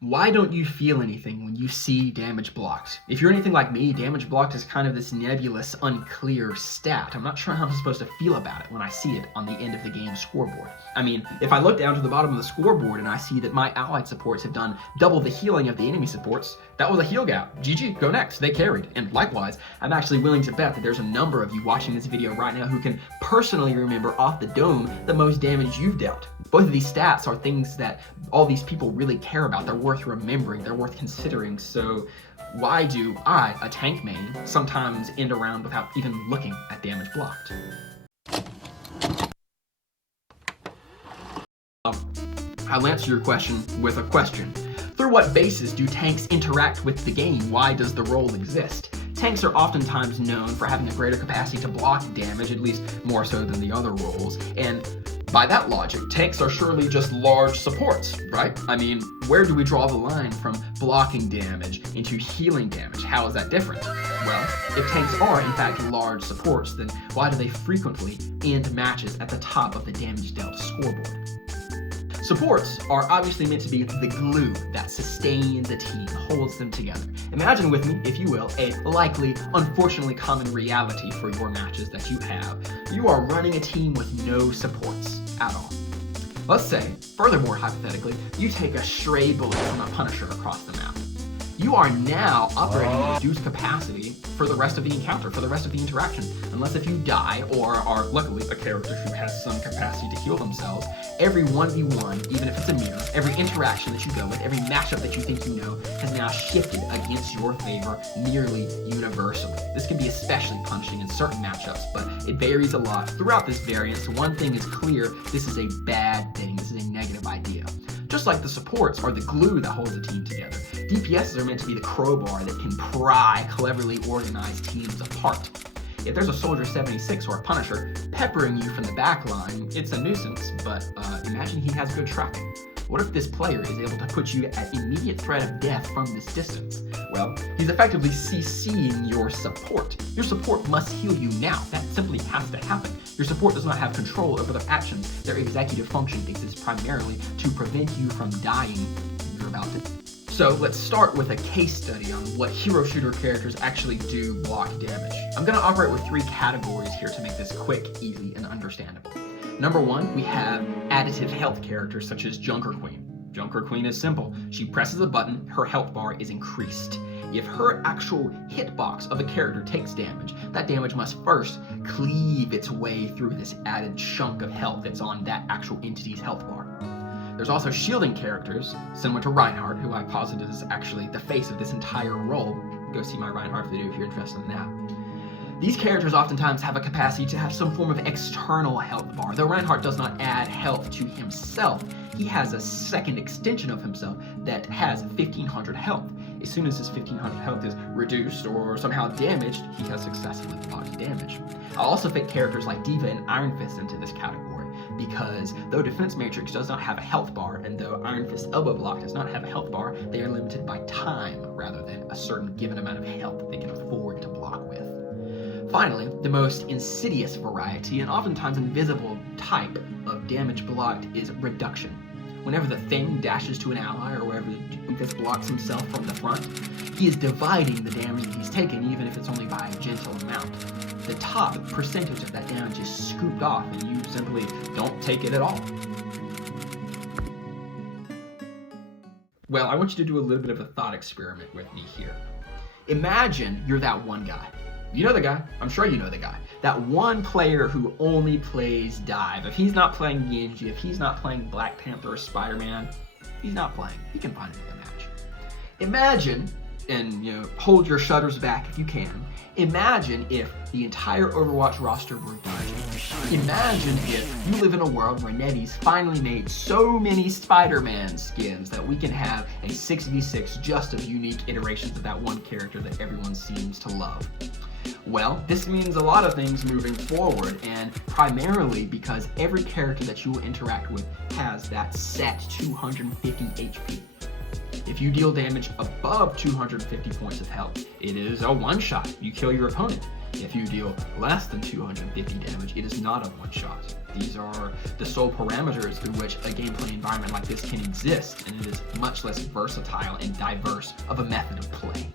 Why don't you feel anything when you see damage blocked? If you're anything like me, damage blocked is kind of this nebulous, unclear stat. I'm not sure how I'm supposed to feel about it when I see it on the end of the game scoreboard. I mean, if I look down to the bottom of the scoreboard and I see that my allied supports have done double the healing of the enemy supports, that was a heal gap. GG, go next. They carried. And likewise, I'm actually willing to bet that there's a number of you watching this video right now who can personally remember off the dome the most damage you've dealt. Both of these stats are things that all these people really care about. They're worth remembering, they're worth considering. So why do I, a tank main, sometimes end a round without even looking at damage blocked? I'll answer your question with a question. Through what basis do tanks interact with the game? Why does the role exist? Tanks are oftentimes known for having a greater capacity to block damage, at least more so than the other roles, and by that logic, tanks are surely just large supports, right? I mean, where do we draw the line from blocking damage into healing damage? How is that different? Well, if tanks are in fact large supports, then why do they frequently end matches at the top of the damage dealt scoreboard? Supports are obviously meant to be the glue that sustains a team, holds them together. Imagine with me, if you will, a likely, unfortunately common reality for your matches that you have. You are running a team with no supports at all. Let's say, furthermore hypothetically, you take a stray bullet from a Punisher across the map. You are now operating at reduced capacity for the rest of the encounter, for the rest of the interaction. Unless if you die, or are luckily a character who has some capacity to heal themselves, every 1v1, even if it's a mirror, every interaction that you go with, every matchup that you think you know, has now shifted against your favor nearly universally. This can be especially punishing in certain matchups, but it varies a lot. Throughout this variance, one thing is clear: this is a bad thing, this is a negative idea. Just like the supports are the glue that holds a team together, DPSs are meant to be the crowbar that can pry cleverly organized teams apart. If there's a Soldier 76 or a Punisher peppering you from the back line, it's a nuisance, but imagine he has good tracking. What if this player is able to put you at immediate threat of death from this distance? Well, he's effectively CCing your support. Your support must heal you now. That simply has to happen. Your support does not have control over their actions. Their executive function exists primarily to prevent you from dying when you're about to. So let's start with a case study on what hero shooter characters actually do block damage. I'm going to operate with 3 categories here to make this quick, easy, and understandable. Number 1, we have additive health characters such as Junker Queen. Junker Queen is simple. She presses a button, her health bar is increased. If her actual hitbox of a character takes damage, that damage must first cleave its way through this added chunk of health that's on that actual entity's health bar. There's also shielding characters, similar to Reinhardt, who I posited is actually the face of this entire role. Go see my Reinhardt video if you're interested in that. These characters oftentimes have a capacity to have some form of external health bar. Though Reinhardt does not add health to himself, he has a second extension of himself that has 1500 health. As soon as his 1500 health is reduced or somehow damaged, he has successfully blocked damage. I'll also fit characters like D.Va and Iron Fist into this category, because though Defense Matrix does not have a health bar, and though Iron Fist Elbow Block does not have a health bar, they are limited by time rather than a certain given amount of health that they can afford to block with. Finally, the most insidious variety and oftentimes invisible type of damage blocked is reduction. Whenever the Thing dashes to an ally or wherever Doomfist blocks himself from the front, he is dividing the damage that he's taken, even if it's only by a gentle amount. The top percentage of that damage is scooped off and you simply don't take it at all. Well, I want you to do a little bit of a thought experiment with me here. Imagine you're that one guy. You know the guy. I'm sure you know the guy. That one player who only plays dive. If he's not playing Genji, if he's not playing Black Panther or Spider-Man, he's not playing. He can find another match. Imagine, and hold your shudders back if you can, imagine if the entire Overwatch roster were dodging. Imagine if you live in a world where Nettie's finally made so many Spider-Man skins that we can have a 6v6 just of unique iterations of that one character that everyone seems to love. Well, this means a lot of things moving forward, and primarily because every character that you will interact with has that set 250 HP. If you deal damage above 250 points of health, it is a one-shot. You kill your opponent. If you deal less than 250 damage, it is not a one-shot. These are the sole parameters through which a gameplay environment like this can exist, and it is much less versatile and diverse of a method of play.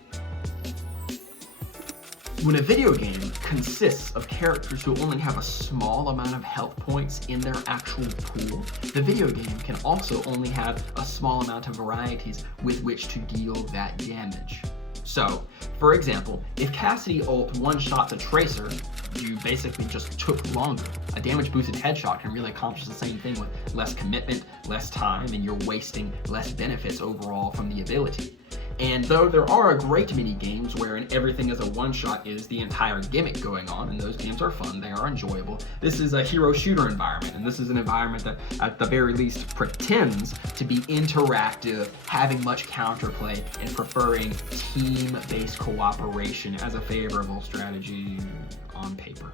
When a video game consists of characters who only have a small amount of health points in their actual pool, the video game can also only have a small amount of varieties with which to deal that damage. So, for example, if Cassidy ult one-shots a Tracer, you basically just took longer. A damage-boosted headshot can really accomplish the same thing with less commitment, less time, and you're wasting less benefits overall from the ability. And though there are a great many games wherein everything as a one-shot is the entire gimmick going on, and those games are fun, they are enjoyable, this is a hero shooter environment, and this is an environment that at the very least pretends to be interactive, having much counterplay, and preferring team-based cooperation as a favorable strategy on paper.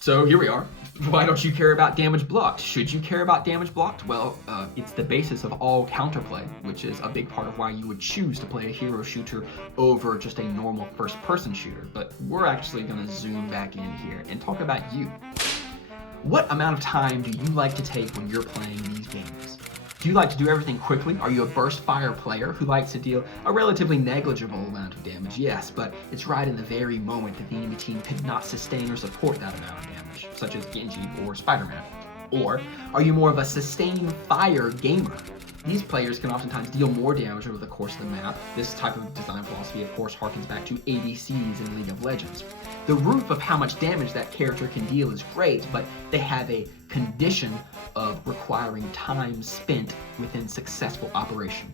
So here we are. Why don't you care about damage blocked? Should you care about damage blocked? Well, it's the basis of all counterplay, which is a big part of why you would choose to play a hero shooter over just a normal first-person shooter. But we're actually going to zoom back in here and talk about you. What amount of time do you like to take when you're playing these games? Do you like to do everything quickly? Are you a burst fire player who likes to deal a relatively negligible amount of damage? Yes, but it's right in the very moment that the enemy team could not sustain or support that amount of damage, such as Genji or Spider-Man. Or are you more of a sustained fire gamer? These players can oftentimes deal more damage over the course of the map. This type of design philosophy, of course, harkens back to ADCs in League of Legends. The roof of how much damage that character can deal is great, but they have a condition of requiring time spent within successful operation.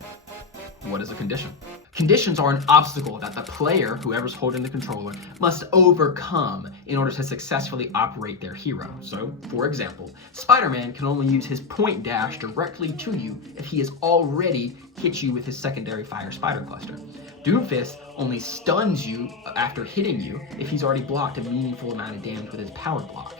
What is a condition? Conditions are an obstacle that the player, whoever's holding the controller, must overcome in order to successfully operate their hero. So, for example, Spider-Man can only use his point dash directly to you if he has already hit you with his secondary fire spider cluster. Doomfist only stuns you after hitting you if he's already blocked a meaningful amount of damage with his power block.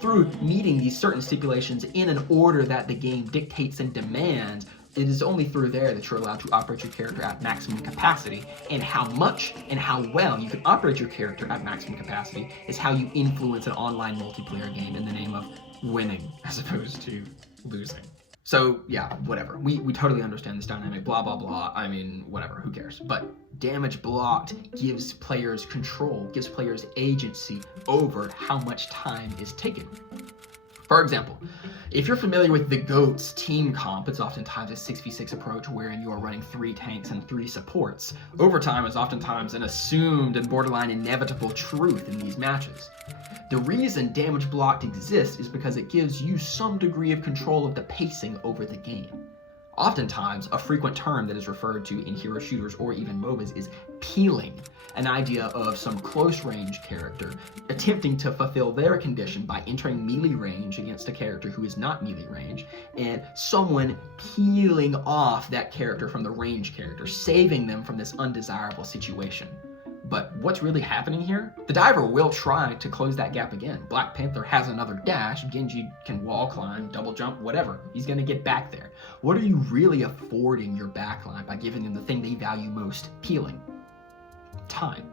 Through meeting these certain stipulations in an order that the game dictates and demands, it is only through there that you're allowed to operate your character at maximum capacity, and how much and how well you can operate your character at maximum capacity is how you influence an online multiplayer game in the name of winning as opposed to losing. So yeah, whatever. We totally understand this dynamic, blah, blah, blah. I mean, whatever, who cares? But damage blocked gives players control, gives players agency over how much time is taken. For example, if you're familiar with the GOAT's team comp, it's oftentimes a 6v6 approach wherein you are running 3 tanks and 3 supports. Overtime is oftentimes an assumed and borderline inevitable truth in these matches. The reason damage blocked exists is because it gives you some degree of control of the pacing over the game. Oftentimes, a frequent term that is referred to in hero shooters or even MOBAs is peeling, an idea of some close-range character attempting to fulfill their condition by entering melee range against a character who is not melee range, and someone peeling off that character from the range character, saving them from this undesirable situation. But what's really happening here? The diver will try to close that gap again. Black Panther has another dash, Genji can wall climb, double jump, whatever. He's gonna get back there. What are you really affording your backline by giving them the thing they value most, peeling? Time.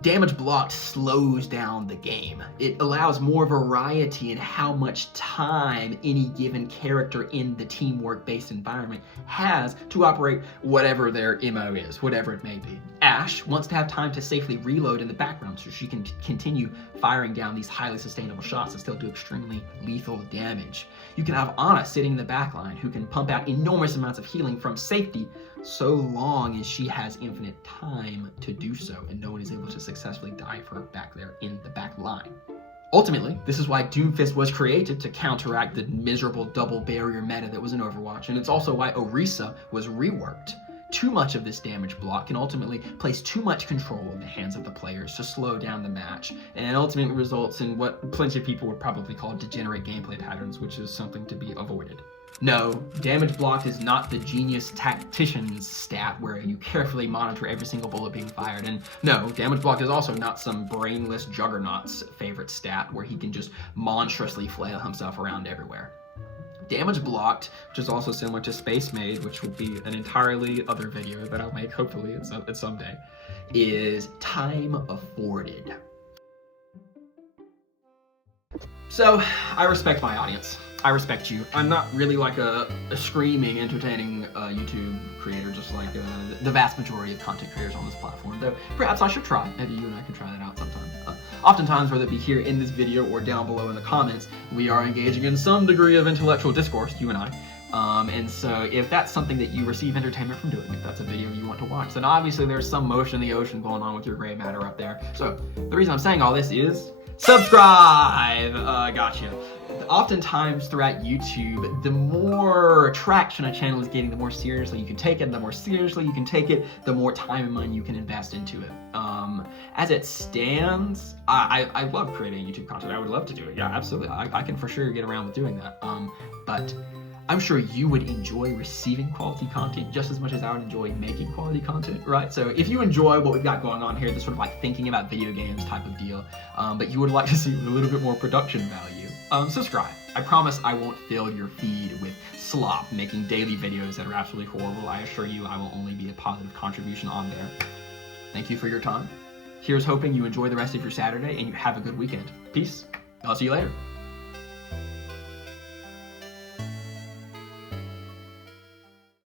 Damage blocked slows down the game. It allows more variety in how much time any given character in the teamwork-based environment has to operate whatever their MO is, whatever it may be. Ashe wants to have time to safely reload in the background so she can continue firing down these highly sustainable shots that still do extremely lethal damage. You can have Ana sitting in the backline who can pump out enormous amounts of healing from safety so long as she has infinite time to do so and no one is able to successfully dive her back there in the back line. Ultimately, this is why Doomfist was created, to counteract the miserable double barrier meta that was in Overwatch, and it's also why Orisa was reworked. Too much of this damage block can ultimately place too much control in the hands of the players to slow down the match, and ultimately results in what plenty of people would probably call degenerate gameplay patterns, which is something to be avoided. No, damage blocked is not the genius tactician's stat where you carefully monitor every single bullet being fired, and no, damage blocked is also not some brainless juggernaut's favorite stat where he can just monstrously flail himself around everywhere. Damage blocked, which is also similar to Space Maid, which will be an entirely other video that I'll make hopefully at some day, is time afforded. So, I respect my audience. I respect you. I'm not really like a screaming, entertaining YouTube creator, just like the vast majority of content creators on this platform, though perhaps I should try. Maybe you and I can try that out sometime. Oftentimes, whether it be here in this video or down below in the comments, we are engaging in some degree of intellectual discourse, you and I. And so if that's something that you receive entertainment from doing, if that's a video you want to watch, then obviously there's some motion in the ocean going on with your gray matter up there. So the reason I'm saying all this is subscribe! Gotcha. Oftentimes throughout YouTube, the more traction a channel is getting, the more seriously you can take it, and the more seriously you can take it, the more time and money you can invest into it. As it stands, I love creating YouTube content. I would love to do it. Yeah, absolutely. I can for sure get around with doing that. But I'm sure you would enjoy receiving quality content just as much as I would enjoy making quality content, right? So if you enjoy what we've got going on here, this sort of like thinking about video games type of deal, but you would like to see a little bit more production value, subscribe. I promise I won't fill your feed with slop making daily videos that are absolutely horrible. I assure you I will only be a positive contribution on there. Thank you for your time. Here's hoping you enjoy the rest of your Saturday and you have a good weekend. Peace. I'll see you later.